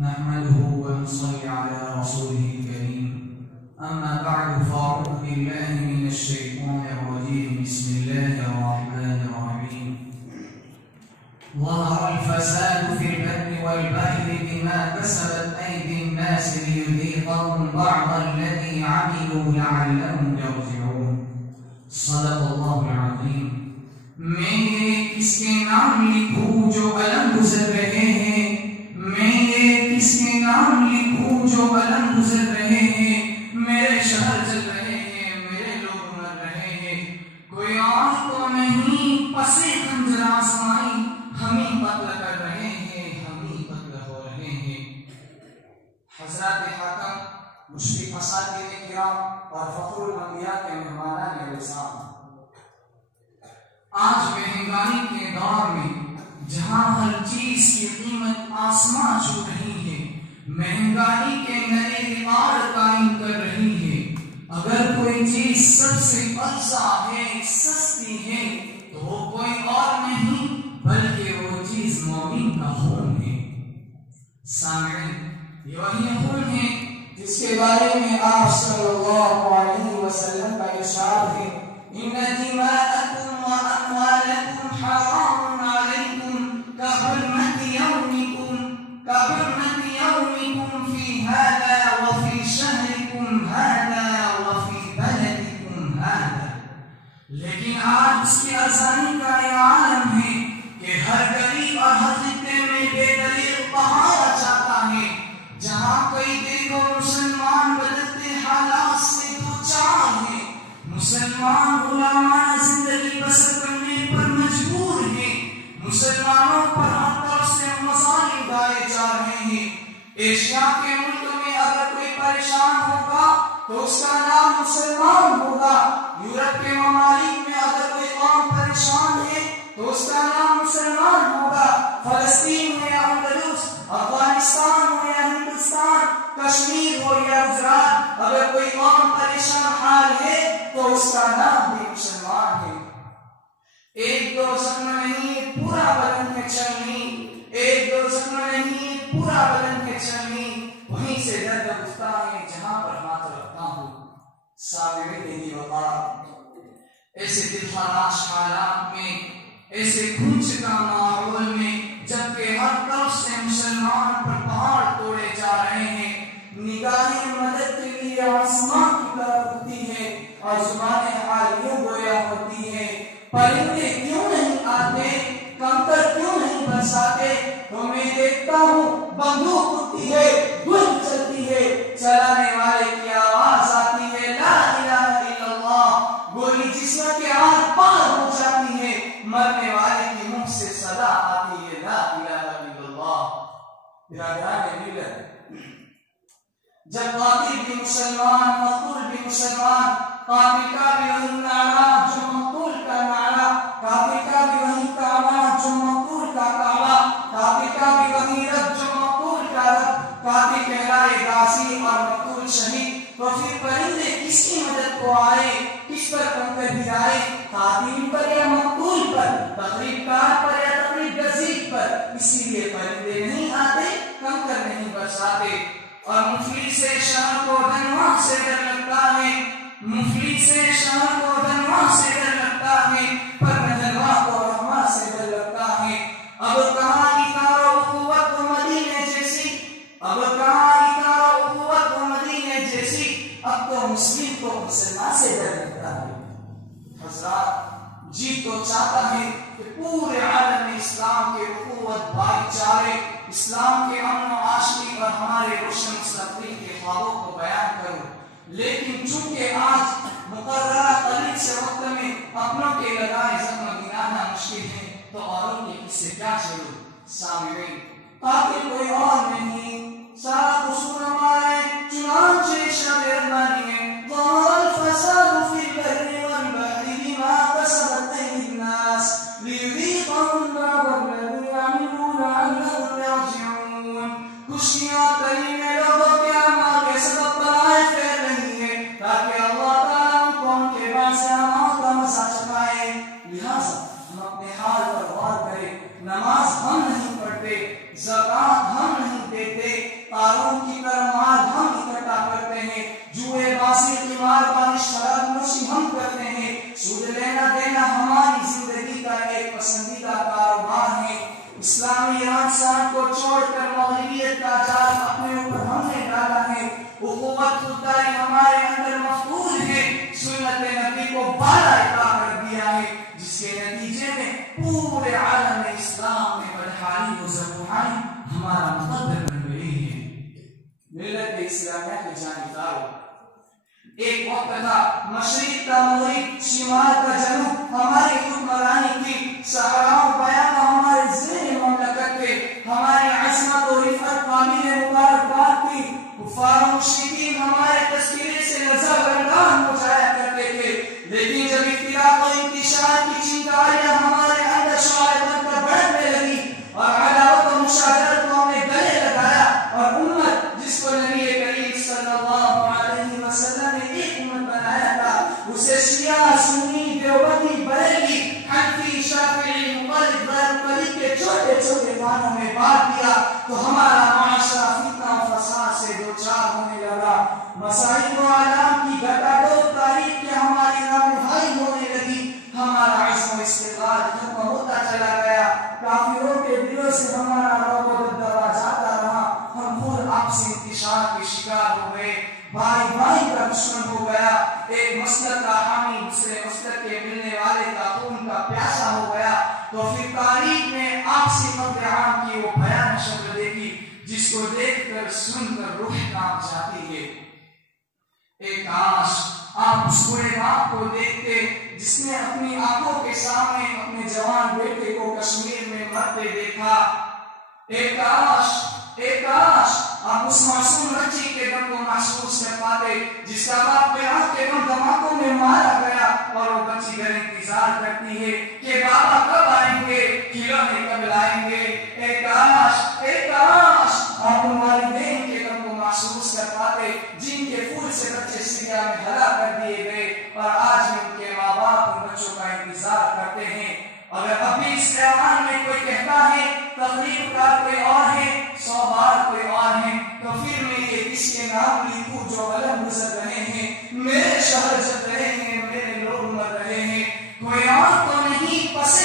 نحمده ونصلي على رسوله الكريم أما بعد فأعوذ بالله من الشيطان الرجيم بسم الله الرحمن الرحيم ظهر الفساد في البر والبحر بما كسبت أيدي الناس ليذيقهم بعض الذي عملوا لعلهم يرجعون صدق الله العظيم. میں کس کے نام لکھوں جو علم گزر رہے ہیں، میں کس کے نام لکھوں جو علم گزر رہے ہیں، میرے شہر چل رہے ہیں، میرے لوگ مر رہے ہیں، کوئی اور تو نہیں پسے خنجر آزمائی ہم ہی قتل کر رہے ہیں، ہم ہی قتل ہو رہے ہیں. حضرات حاکم، مشرف اساتذہ کرام اور فخر الانبیاء کے مہمانان عزیزان، آج مہنگائی کے دور میں جہاں ہر چیز کی قیمت آسمان چھو رہی ہے، مہنگائی کے نئے ریکارڈ قائم کر رہی ہے، اگر کوئی چیز سب سے افضل ہے، سستی ہے، تو وہ کوئی اور نہیں بلکہ وہ چیز مومن کا خون ہے. سامعین، یہ وہی خون ہے جس کے بارے میں آپ صلی اللہ علیہ وسلم کا ارشاد ہے، ان دماءکم واموالکم حرام علیکم کحرمت یومکم فی هذا وفی شہرکم هذا وفی بلدکم هذا. لیکن آج اس کی ارزانی کا یہ عالم ہے کہ ہر گلی اور ہر خطے میں بے دلیل پہاڑ چاہتا ہے. جہاں کوئی دیکھو مسلمان بدلتے حالات سے دوچار ہے، مسلمان غلامانہ زندگی بسر کرنے پر مجبور ہیں، مسلمانوں پر ہر طرف سے مظالم ڈالے جا رہے ہیں. ایشیا کے ملک میں اگر کوئی پریشان ہوگا تو اس کا نام مسلمان ہوگا. یورپ کے ممالک میں اگر کوئی قوم پریشان ہے تو اس کا نام مسلمان ہوگا. فلسطین ہو یا اندلس، افغانستان ہو یا ہندوستان، کشمیر ہو یا گجرات، اگر کوئی قوم پریشان حال ہے تو اس کا نام بھی مسلمان ہے. ایک دو زخم نہیں پورا بدن ہے چلنی، ایک دو زخم نہیں پورا بدن ہے چلنی، وہیں سے درد اٹھتا ہے جہاں پر ہاتھ رکھتا ہوں. سامعین وقار، ایسے دلخراش حالات میں، ایسے کھنچ کا ماحول میں، جبکہ ہر طرف سے مسلمان پر پہاڑ توڑے جا رہے ہیں، نگاہیں مدد کے لیے آسمان کی طرف اٹھتی ہے اور زبانیں حال یوں گویا ہوتی ہے، پرندے کیوں نہیں آتے، کنکر کیوں نہیں برساتے. تو میں دیکھتا ہوں بندوق اٹھتی ہے، گل چلتی ہے، چلانے والے کی آواز آتی ہے لا الہ الا اللہ، گولی جسم کے آر پار ہو جاتی ہے، مرنے والے کی منہ سے صدا آتی ہے لا الہ الا اللہ. برادران ملت، جب قاتل بھی مسلمان، مقتول بھی مسلمان، قاتل کا بھی وہی نعرہ جو مقتول کا نعرہ، قاتل کا بھی وہی کعبہ جو مقتول کا کعبہ، قاتل کا بھی وہی رب جو مقتول کا رب، قاتل کہلائے غازی اور مقتول شہید، تو پھر پرندے کس کی مدد کو آئے، کس پر کنکر گرائے، قاتل پر یا مقتول پر، تقریب کار پر یا تقریب گزید پر. اسی لیے پرندے نہیں آتے، کنکر نہیں برساتے. اور مفلس سے شہر کو دنوا سے ڈر لگتا ہے، مفلس سے شہر کو دنوا سے ڈر لگتا ہے، پر دنوا کو رحمہ سے ڈر لگتا ہے. اب کہاں اثار و قوت و مدینے جیسی، اب کہاں اثار و قوت و مدینے جیسی، اب تو مسلم کو مسلمان سے ڈر لگتا ہے. حضرات، جی تو چاہتا ہے کہ پورے عالم اسلام کے قوت بھائی چارے، اسلام کے امن و آشتی اور ہمارے روشن مستقبل کے خوابوں کو بیان کروں، لیکن چونکہ آج مقررہ قریب سے وقت میں اپنوں کے لگائے زخم گنانا مشکل ہے تو اوروں کے کس سے کیا چھوڑوں. سامعین، قاتل کوئی اور نہیں، سارا قصور ہمارے، چنانچہ ارشاد ربانی ہے ظہر الفساد فی البر والبحر بما کسبت ایدی الناس لیذیقہم بعض الذی عملوا لعلہم یرجعون. خوشیاں کریمیں لوگوں کے اعمال کے سبب بلائیں پھیل رہی ہے تاکہ اللہ تعالیٰ ان کو ان کے بعد سے اعمال کا مزہ چکھائے. لہذا ہم اپنے حال پر غور کریں. نماز ہم نہیں پڑھتے، زکوٰۃ ہم نہیں دیتے، جامعہ کی جانب آؤ. ایک وقت تھا مشرق کا مغرب شمال کا جنوب ہماری حکمرانی کی. صحراؤں بیاباں ہمارے زیر مملکت پہ ہماری عظمت و رفعت قابل مبارکباد تھی. کفار و مشرکین ہمارے تذکرے سے نظربردار ہو جایا کرتے تھے، لیکن جب اختلاف و انتشار کی چنگاریاں ہمارے اندر شعلہ بن کر بڑھنے لگی اور عداوت و مشاجرت کو ہم نے گلے لگایا، اور امت جس کو نبی کریم صلی اللہ علیہ وسلم نے ایک امت بنایا تھا، اسے شیعہ سنی دیوبندی بریلوی حنفی شافعی مقلد غیر مقلد کے چھوٹے چھوٹے خانوں میں بانٹ دیا، تو ہمارا معاشرہ فتنہ و فساد سے دوچار ہونے لگا. مسائل و اعلام کی گٹاڈوب تاریخ کے ہماری رہنمائی ہونے لگی. ہمارا عزم و استقلال ختم ہوتا چلا گیا. کافروں کے دلوں سے ہمارا رعب و دبدبا جاتا رہا. ہم خود آپسی انتشار کے شکار ہو گئے. بھائی بھائی کا دشمن ہو گیا. ایک مسلک کا حامی دوسرے مسلک کے ملنے والے کا خون کا پیاسا ہو گیا. تو پھر تاریخ میں آپسی قتل عام کی وہ بھیانک شکل دیکھی جس کو دیکھ کر سن کر روح کانپ جاتی ہے. ایک کاش آپ اس بڑے باپ کو دیکھتے جس نے اپنی آنکھوں کے سامنے اپنے جوان بیٹے کو کشمیر میں مرتے دیکھا. ایک کاش آپ اس معصوم بچی کے دم کو محسوس کر پاتے جس کا باپ پیراں کے دم دھماکوں میں مارا گیا، اور وہ بچی گھر انتظار کرتی ہے کہ بابا کب آئیں گے، کھلونے کب لائیں گے. ایک کاش آپ والدین کے دم کو محسوس کر پاتے جن کے پھول سے بچے سریا میں ہلاک کر دیے گئے، اور آج بھی ان کے ماں باپ ان بچوں کا انتظار کرتے ہیں. اگر ابھی اس ایوان میں کوئی کہتا ہے تقریب کا کوئی اور ہے، 100 بار کوئی اور ہے، تو پھر میں یہ کس کے نام لکھوں جو علم گزر رہے ہیں، میرے شہر جل رہے ہیں، میرے لوگ مر رہے ہیں. کوئی اور تو نہیں، پس